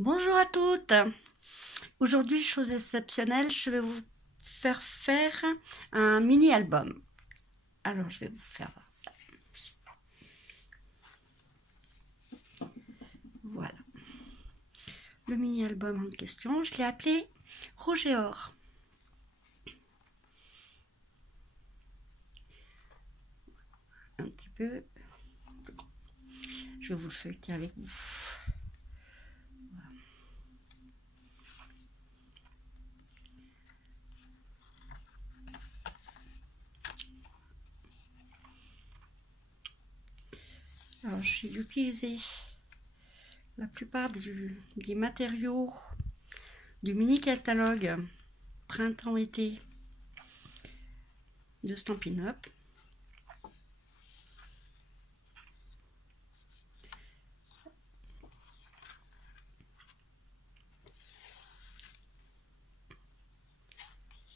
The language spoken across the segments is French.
Bonjour à toutes. Aujourd'hui, chose exceptionnelle, je vais vous faire un mini-album. Alors, je vais vous faire voir ça. Voilà. Le mini-album en question, je l'ai appelé Rouge et Or. Un petit peu. Je vais vous le feuilleter avec vous. Alors, j'ai utilisé la plupart des matériaux du mini-catalogue printemps-été de Stampin' Up.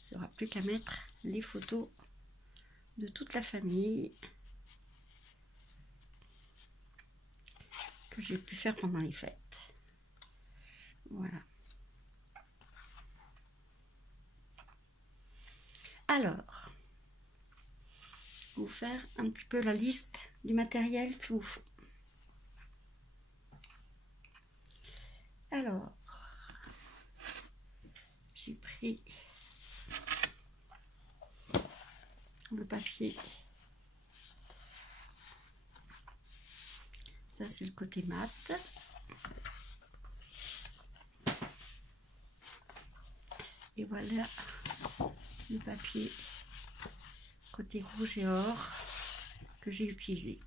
Il n'y aura plus qu'à mettre les photos de toute la famille que j'ai pu faire pendant les fêtes. Voilà. Alors, vous faire un petit peu la liste du matériel qu'il vous faut. Alors, j'ai pris le papier. Ça, c'est le côté mat. Et voilà le papier côté rouge et or que j'ai utilisé.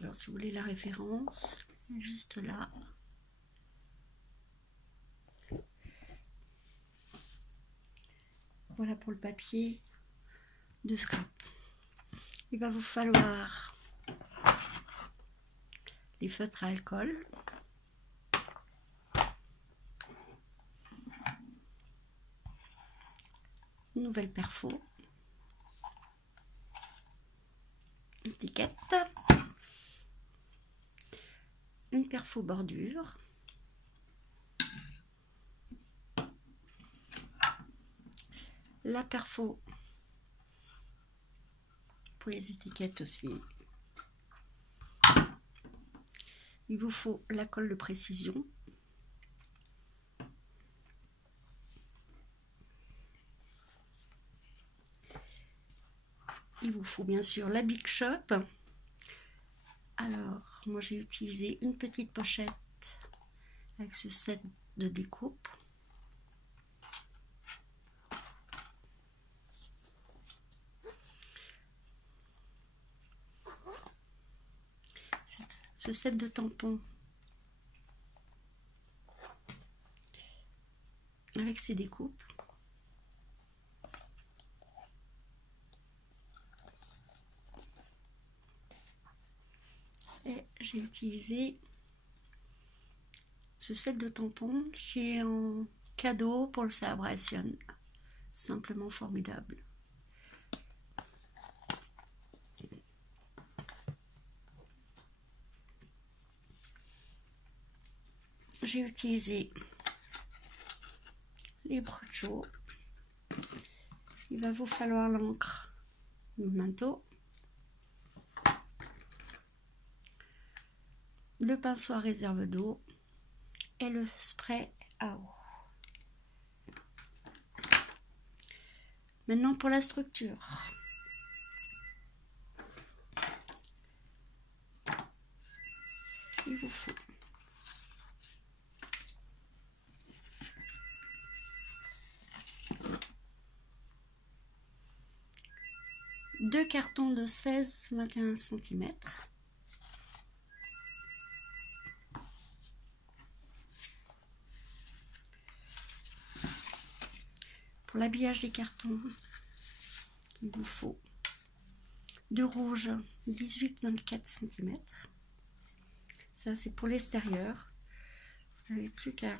Alors, si vous voulez la référence, juste là. Voilà pour le papier de scrap. Il va vous falloir des feutres à alcool, une nouvelle perfo, une étiquette, une perfo bordure, la perfo pour les étiquettes aussi. Il vous faut la colle de précision. Il vous faut bien sûr la Big Shop. Alors, moi j'ai utilisé une petite pochette avec ce set de découpe. Ce set de tampons avec ses découpes. Et j'ai utilisé ce set de tampons qui est en cadeau pour le Celebration. Simplement formidable. J'ai utilisé les brochos. Il va vous falloir l'encre Memento, le pinceau à réserve d'eau et le spray à eau. Maintenant pour la structure. Il vous faut deux cartons de 16-21 cm. Pour l'habillage des cartons, il vous faut de rouge 18-24 cm. Ça c'est pour l'extérieur. Vous n'avez plus qu'à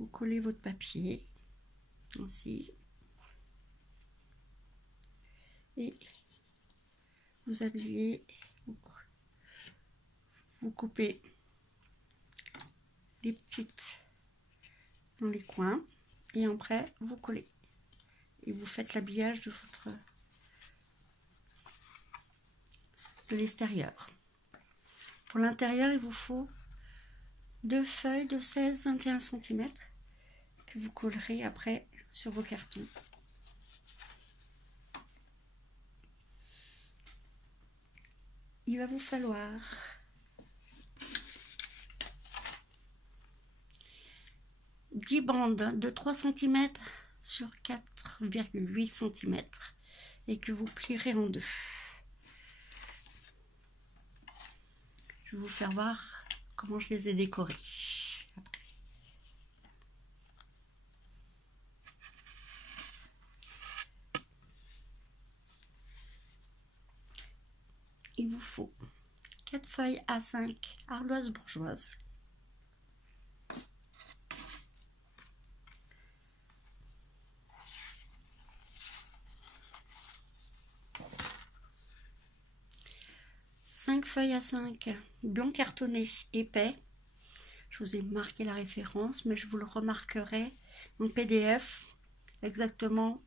vous collez votre papier, ainsi. Et vous appuyez, vous coupez les petites dans les coins et après vous collez et vous faites l'habillage de l'extérieur. Pour l'intérieur, il vous faut 2 feuilles de 16-21 cm que vous collerez après sur vos cartons. Il va vous falloir 10 bandes de 3 cm sur 4,8 cm et que vous plierez en deux. Je vais vous faire voir comment je les ai décorées. Il vous faut 4 feuilles A5 ardoise bourgeoise, feuilles A5 blanc cartonné épais. Je vous ai marqué la référence, mais je vous le remarquerai en PDF exactement.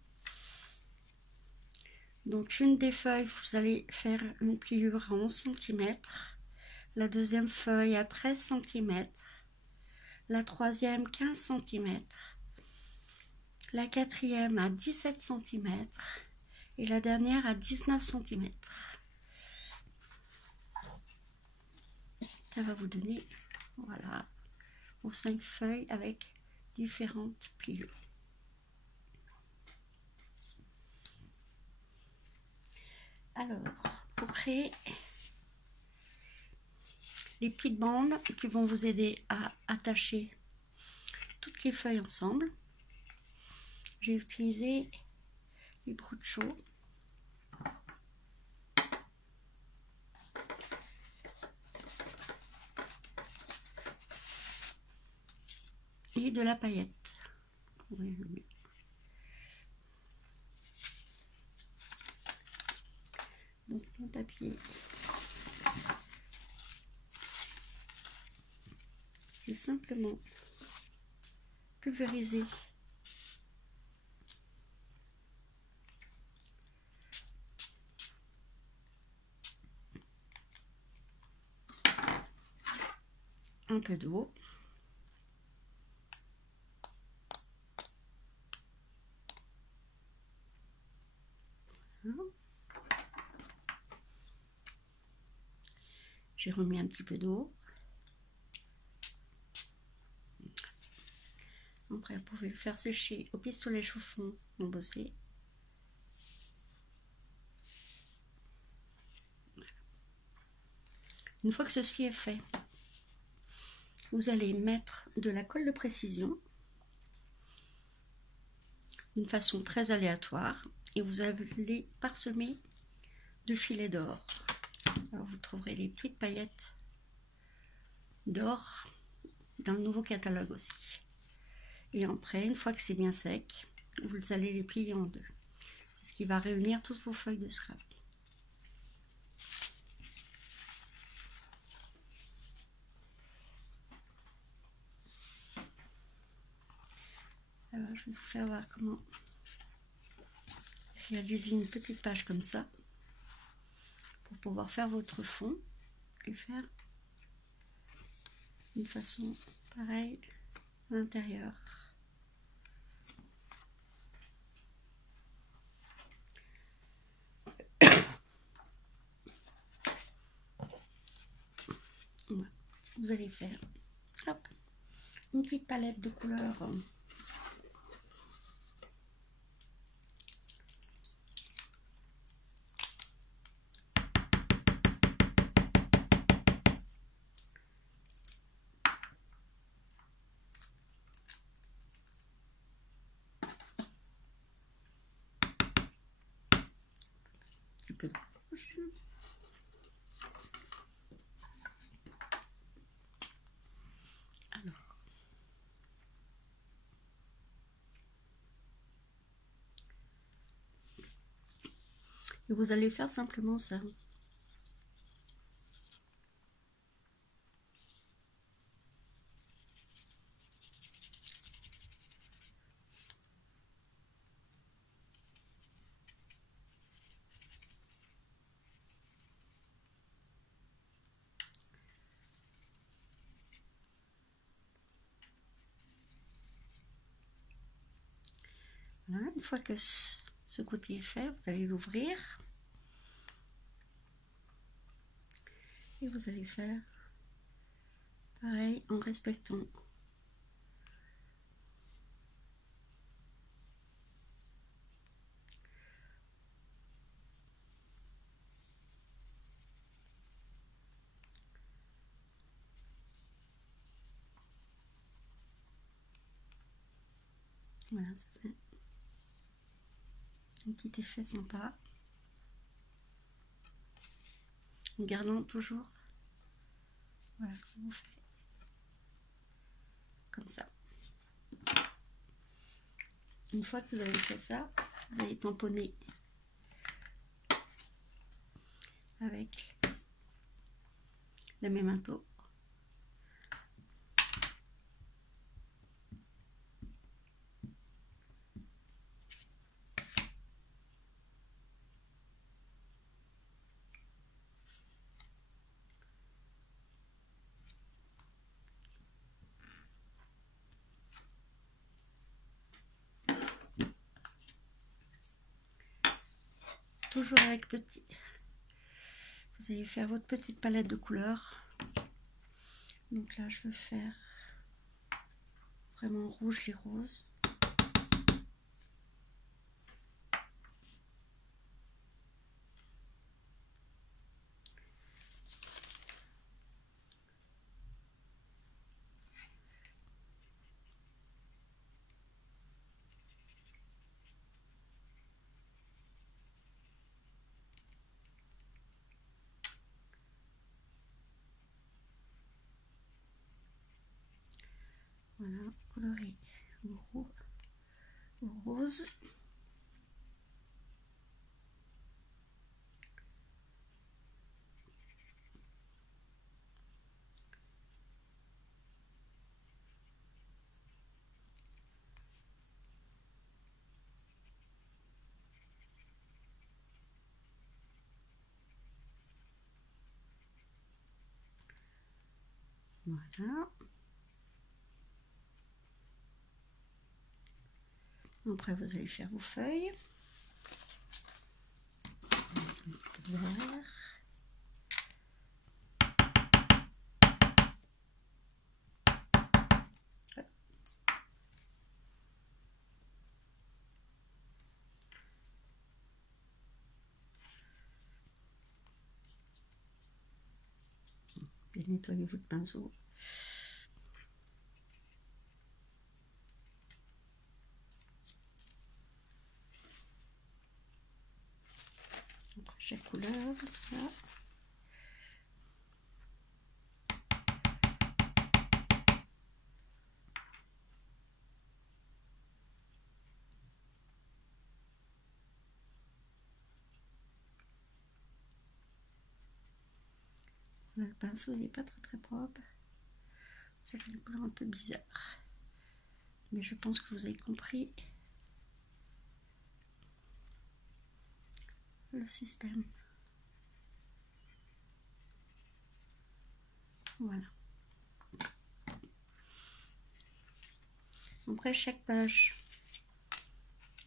Donc une des feuilles, vous allez faire une pliure à 11 cm, la deuxième feuille à 13 cm, la troisième 15 cm, la quatrième à 17 cm et la dernière à 19 cm. Ça va vous donner, voilà, vos 5 feuilles avec différentes pliures. Alors, pour créer les petites bandes qui vont vous aider à attacher toutes les feuilles ensemble, j'ai utilisé les broutes chaudes. Et de la paillette. Oui. Donc mon papier, j'ai simplement pulvérisé un peu d'eau. J'ai remis un petit peu d'eau. Après, vous pouvez le faire sécher au pistolet chauffant embossé. Une fois que ceci est fait, vous allez mettre de la colle de précision d'une façon très aléatoire et vous allez parsemer de filets d'or. Alors vous trouverez les petites paillettes d'or dans le nouveau catalogue aussi. Et après, une fois que c'est bien sec, vous allez les plier en deux. C'est ce qui va réunir toutes vos feuilles de scrap. Alors, je vais vous faire voir comment réaliser une petite page comme ça pour pouvoir faire votre fond et faire une façon pareille à l'intérieur. Voilà. Vous allez faire hop, une petite palette de couleurs un peu de rouge. Alors, Et vous allez faire simplement ça. Voilà, une fois que ce côté est fait, vous allez l'ouvrir et vous allez faire pareil en respectant voilà, ça fait un petit effet sympa. En gardant toujours, voilà, ça vous fait comme ça. Une fois que vous avez fait ça, vous allez tamponner avec le memento. Toujours avec petit. Vous allez faire votre petite palette de couleurs. Donc là, je veux faire vraiment rouge et rose. Voilà, colorer au rose. Voilà. Après, vous allez faire vos feuilles. Vert. Bien nettoyer votre pinceau. Après chaque couleur, voilà. Le pinceau n'est pas très propre. Ça fait des couleurs un peu bizarres. Mais je pense que vous avez compris le système. Voilà. Après chaque page,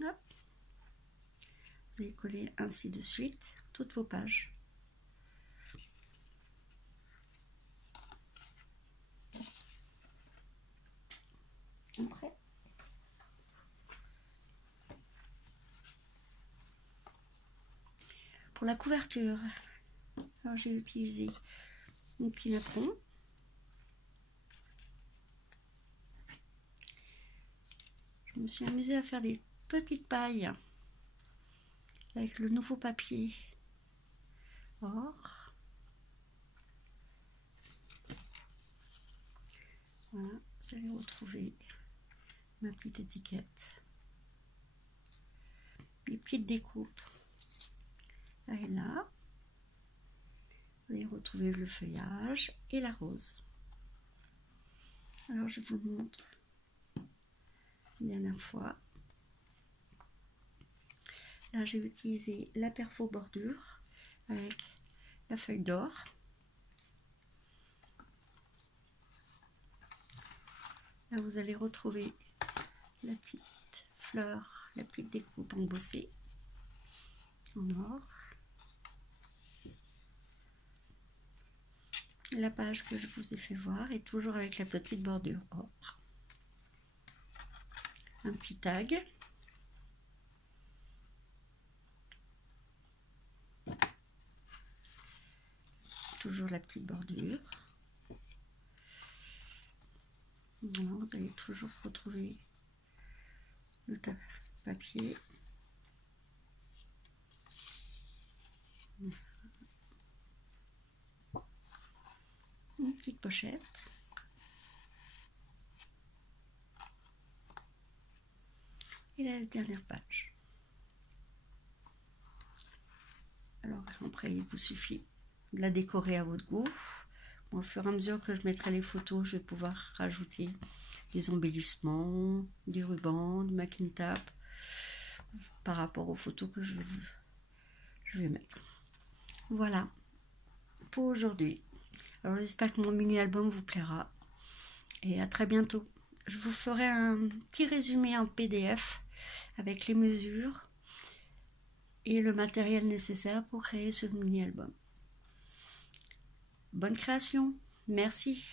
hop, vous allez coller ainsi de suite toutes vos pages. Après, pour la couverture, alors j'ai utilisé mon petit napperon. Je me suis amusée à faire des petites pailles avec le nouveau papier or. Voilà, vous allez retrouver ma petite étiquette, des petites découpes là et là. Vous allez retrouver le feuillage et la rose. Alors je vous montre une dernière fois. Là j'ai utilisé la perfo bordure avec la feuille d'or. Là vous allez retrouver la petite fleur, la petite découpe embossée en or. La page que je vous ai fait voir est toujours avec la petite bordure or. Un petit tag. Toujours la petite bordure. Voilà, vous allez toujours retrouver le papier. Une petite pochette. Et la dernière page. Alors après il vous suffit de la décorer à votre goût. Bon, au fur et à mesure que je mettrai les photos, je vais pouvoir rajouter des embellissements, des rubans, du masking tape par rapport aux photos que je vais mettre. Voilà pour aujourd'hui. Alors j'espère que mon mini album vous plaira et à très bientôt. Je vous ferai un petit résumé en PDF avec les mesures et le matériel nécessaire pour créer ce mini album. Bonne création, merci.